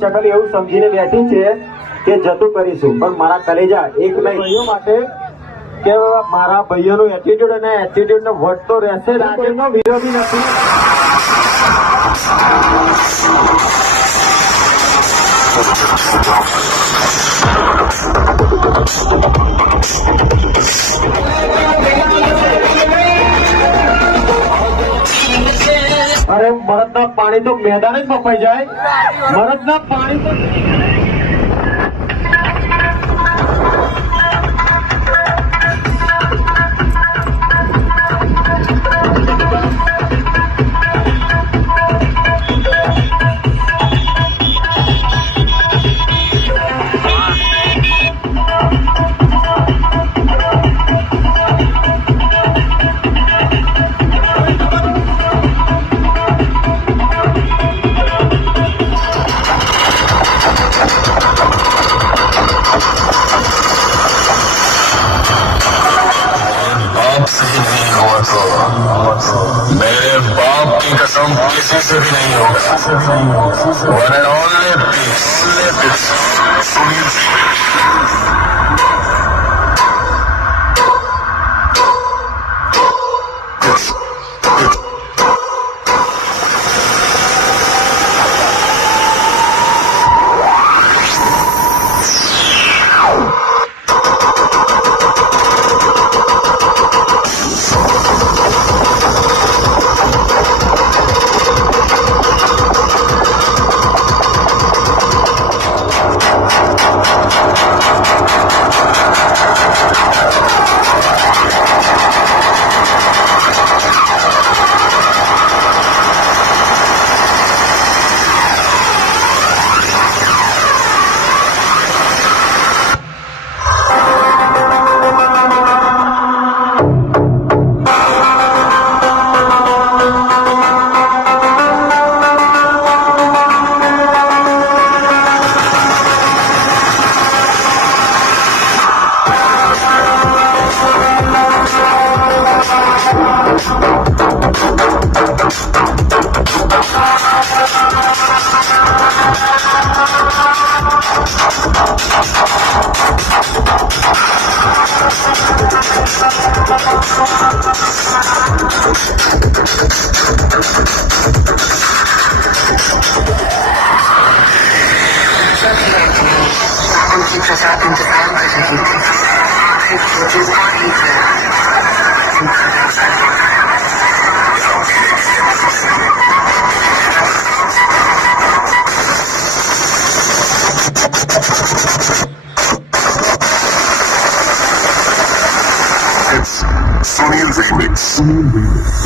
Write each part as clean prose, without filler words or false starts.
ચકલી એવું સમજીને બેઠી છે કે જતું કરીશું, પણ મારા કલેજા એક નહીં ભાઈઓ માટે કે મારા ભાઈઓનું એટીટ્યુડ અને એટીટ્યુડ નો વટ તો રહેશે જ, એમનો વિરોધી નથી. અરે મરદના પાણી તો મેદાન જ બફાઈ જાય. મરદના પાણી તો मेरे बाप की कसम किसी से भी नहीं होगा. One and only peace. Sunil उनकी प्रजा इंतजार कर रही थी.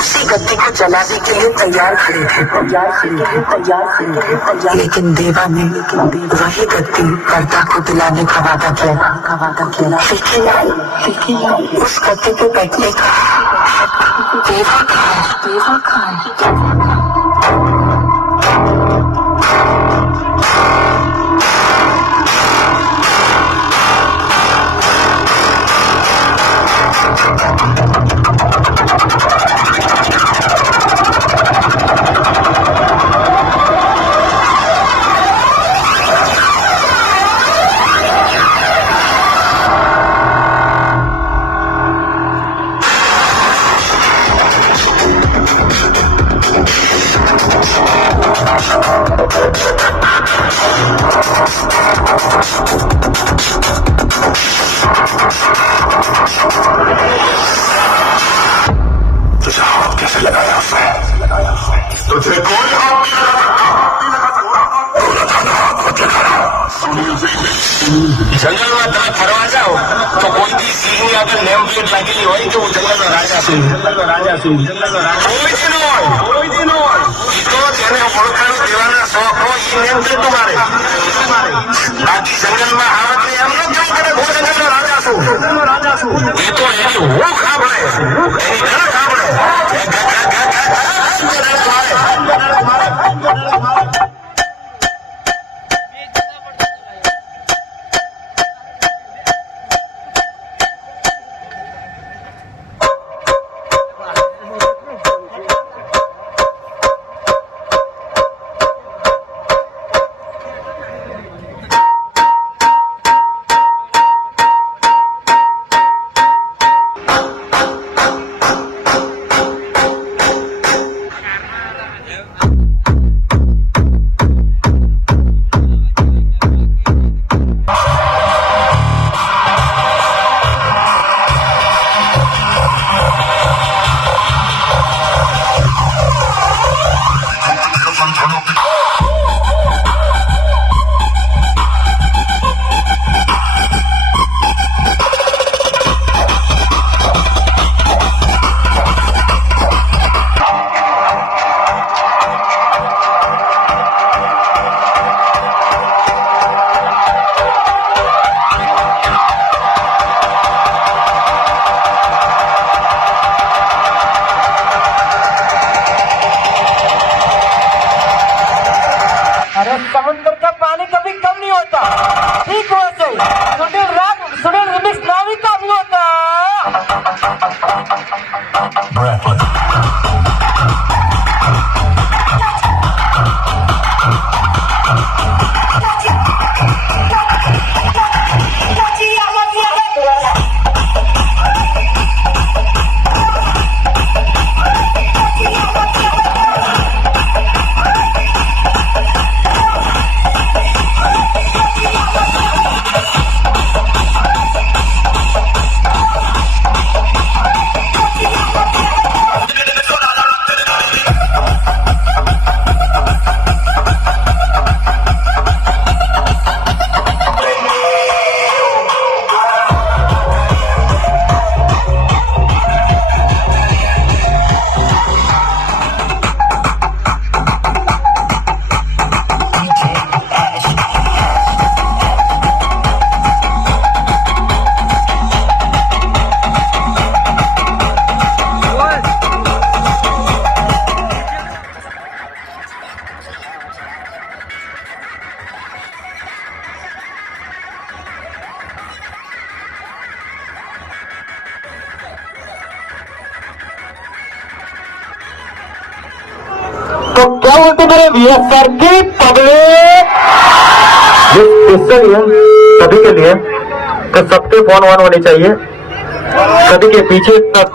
उसी गद्दी को जलाने के लिए तैयार खड़े थे. लेकिन देवा ने वही गद्दी कर्ता को दिलाने का वादा किया. लेकिन उस गद्दी पे बैठने का देवा खान. तुझे हाथ कैसे लगाया उसने? तुझे कोई हाथ नहीं लगा. जंगल में તમે ફરવા જાઓ તો કોઈ દી સિંહની આગળ નેમ પ્લેટ લાગેલી હોય કે હું જંગલનો રાજા છું. કોઈ નો હોય. તો તેને ઓળખાણ દેવાના શોખ હોય એ નેમ પ્લેટ તમારે. બાકી જંગલમાં આવત એમ ન કેમ કરે હું જંગલનો રાજા છું. એ તો એની હું ખાબડે એની ઘણા ખાબડે. पानी कभी कम नहीं होता। ठीक वैसे सुनील रिमिक्स नाम ही काफी होता। तो क्या बोलते मेरे वीएसआर की पब्लिक, ये स्पेशल है सभी के लिए। तो सबके फोन ऑन होने चाहिए, सभी के पीछे तक।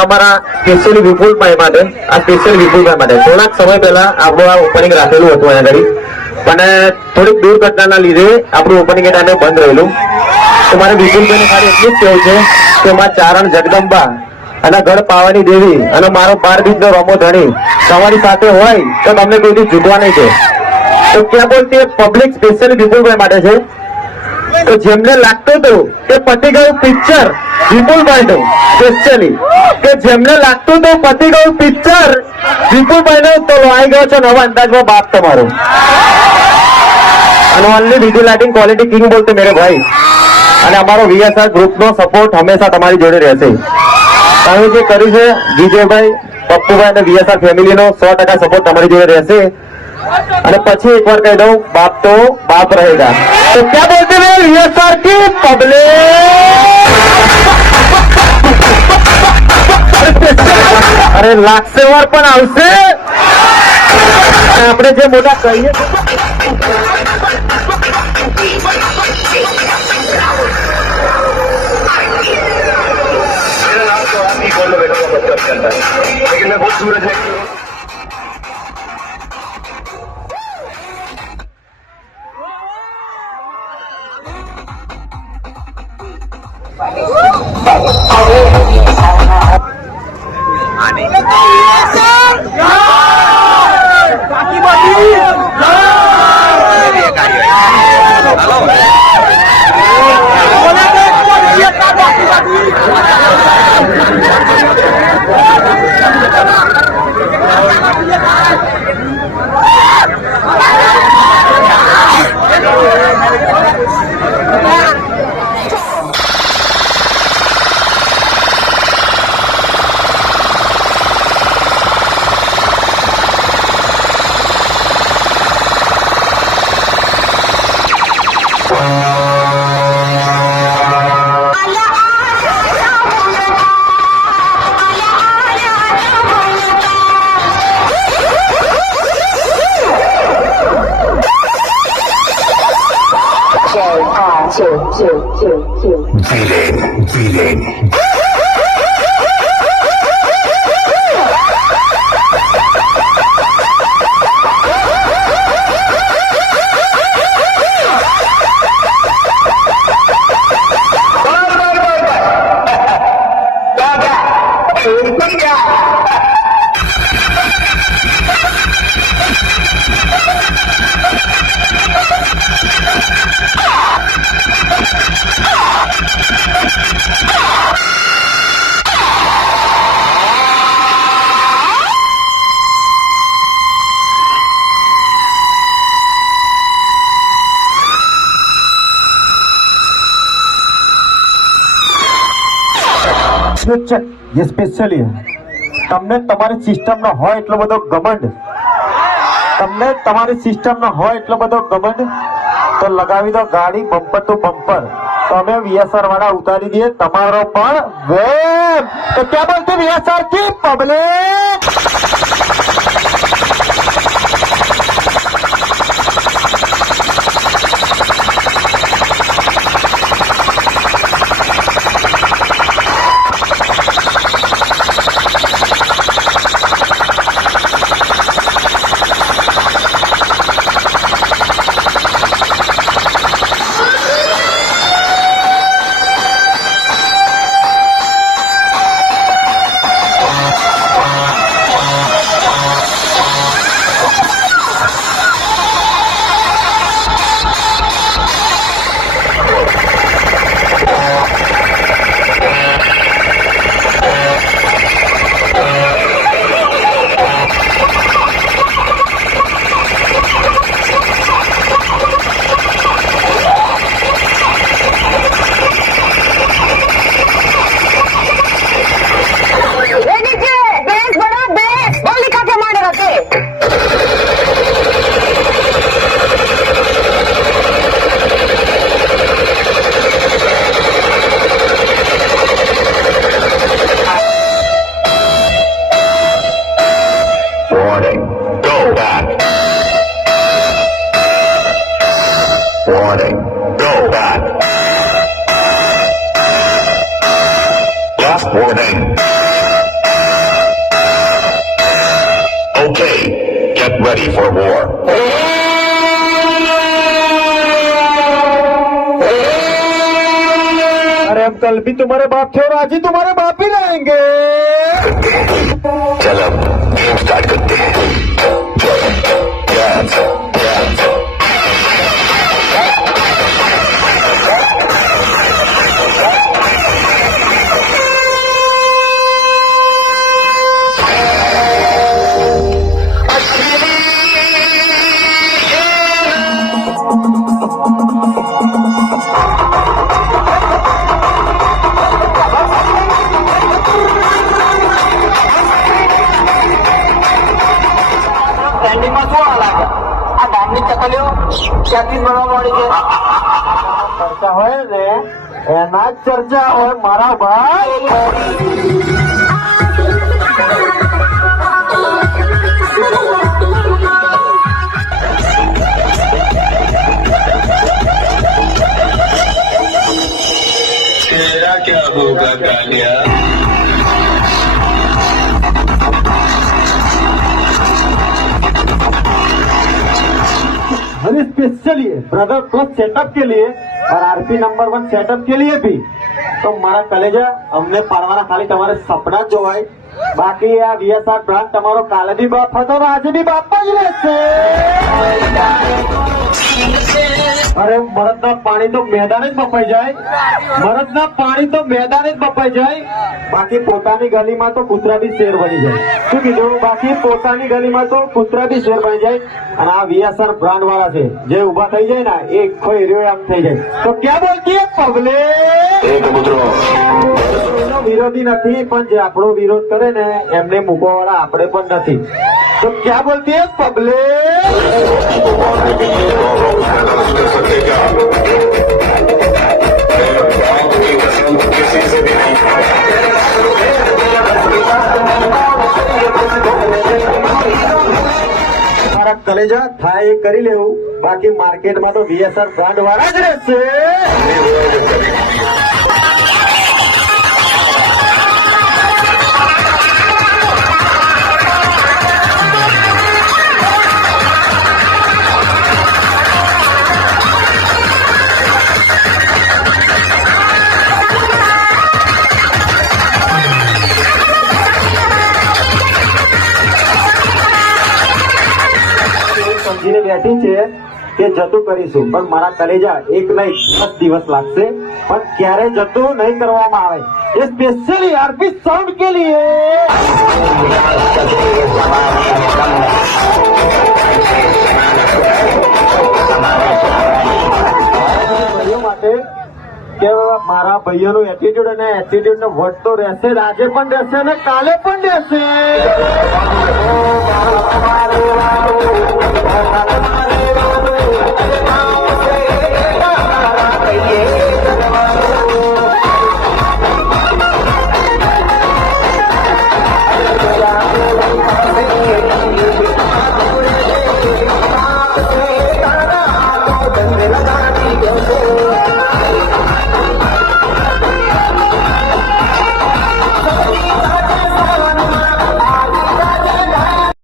અમારા સ્પેશિયલી વિપુલભાઈ માટે, આ સ્પેશિયલ વિપુલભાઈ માટે થોડાક સમય પહેલા આપણું આ ઓપનિંગ રાખેલું હતું અહીંયા ઘડી, પણ થોડીક દુર્ઘટનાના લીધે આપણું ઓપનિંગ એ ટાઈમે બંધ રહેલું. તો મારે વિપુલભાઈને મારે એટલું જ કહેવું છે કે મારા ચારણ જગદંબા અને ઘર પાવાની દેવી અને મારો 12 બીજનો રમો ધણી તમારી સાથે હોય તો તમને કોઈથી છૂટવા નહીં છે. તો ક્યાં બોલતી પબ્લિક સ્પેશિયલી વિપુલભાઈ માટે છે. તો જેમને લાગતું હતું કે પતી ગયું પિક્ચર વિપુલભાઈનું, સ્પેશિયલી કે જેમને લાગતું હતું પતી ગયું પિક્ચર વિપુલભાઈનું, તો આવી ગયો છે નવા અંદાજમાં બાપ તમારો. અને ઓનલી વિઝ્યુલાઇટિંગ ક્વોલિટી કિંગ બોલते मेरे भाई. અને અમારો વીએસઆર ગ્રુપનો સપોર્ટ હંમેશા તમારી જોડે રહેશે. તમે જે કર્યું છે વિજયભાઈ, પપ્પુભાઈ અને વીએસઆર ફેમિલીનો 100% સપોર્ટ તમારી જોડે રહેશે. અને પછી એકવાર કહી દઉં, બાપ તો બાપ रहेगा. तो क्या बोलते हैं वीएसआर की पब्लिक? अरे લાગશે વાર પણ આવશે. આપણે જે મોટા કહીએ लेकिन मैं बहुत सूरज है. G-Lane. ये स्पेशली તમને તમારી સિસ્ટમ નો હોય એટલો બધો ઘમંડ તમને તમારી સિસ્ટમ નો હોય એટલો બધો ગમંડ તો લગાવી દો ગાડી બમ્પર ટુ બમ્પર. તો અમે વીએસઆર વાળા ઉતારી દઈએ તમારો પણ વેમ. તો ક્યાં બોલતી વીએસઆર की public. Warning, go back. Warning, go back. Last warning. Okay, get ready for war. अरे अब कल भी तुम्हारे बाप थे और आज ही तुम्हारे बाप ही रहेंगे. चल अब गेम स्टार्ट करते हैं. Dance, dance. ટ્રેન્ડિંગમાં શું હાલ લાગે? આ ગામની ચકલીઓ ક્યાંથી બનવા મળી છે? ચર્ચા હોય ને એના જ ચર્ચા હોય મારા ભાઈ. तेरा क्या होगा कालिया? अरे स्पेशली ब्रदर प्लस सेटअप के लिए और आरपी नंबर 1 सेटअप के लिए भी तो મારા કલેજા અમને પાડવાના ખાલી તમારે સપના જ જોવાય. બાકી આ વીએસઆર બ્રાન્ડ તમારો કાલે બી બાપ હતો ને આજે બી બાપ જ રહેશે. અરે મરદના પાણી તો મેદાન જ બપાઈ જાય. મરદના પાણી તો મેદાન જ બપાઈ જાય. બાકી પોતાની ગલીમાં તો કૂતરા બી શેર બની જાય. શું કીધું? બાકી પોતાની ગલીમાં તો કૂતરા બી શેર બની જાય. અને આ વીએસઆર બ્રાન્ડ વાળા છે જે ઉભા થઈ જાય ને એ કોઈ હીરો આમ થઈ જાય. તો ક્યાં બોલતી હે પબ્લિક? एक कबूतरो એનો વિરોધી નથી પણ જે આપણો વિરોધ કરે ને એમને મૂકવા વાળા આપણે પણ નથી. તો ક્યાં બોલતી હે મારા કલેજા થાય એ કરી લેવું. બાકી માર્કેટમાં તો વીએસઆર બ્રાન્ડ વાળા જ રહેશે. સમજીને બેઠી છે કે જતું કરીશું પણ મારા કલેજા એક નહીં 10 દિવસ લાગશે પણ ક્યારે જતું નહીં કરવામાં આવે. ये स्पेशली आरपी साउंड के लिए માટે કે મારા ભાઈઓનું એટીટ્યુડ અને એટીટ્યુડ નો વટ તો રહેશે જ, આજે પણ રહેશે અને કાલે પણ રહેશે.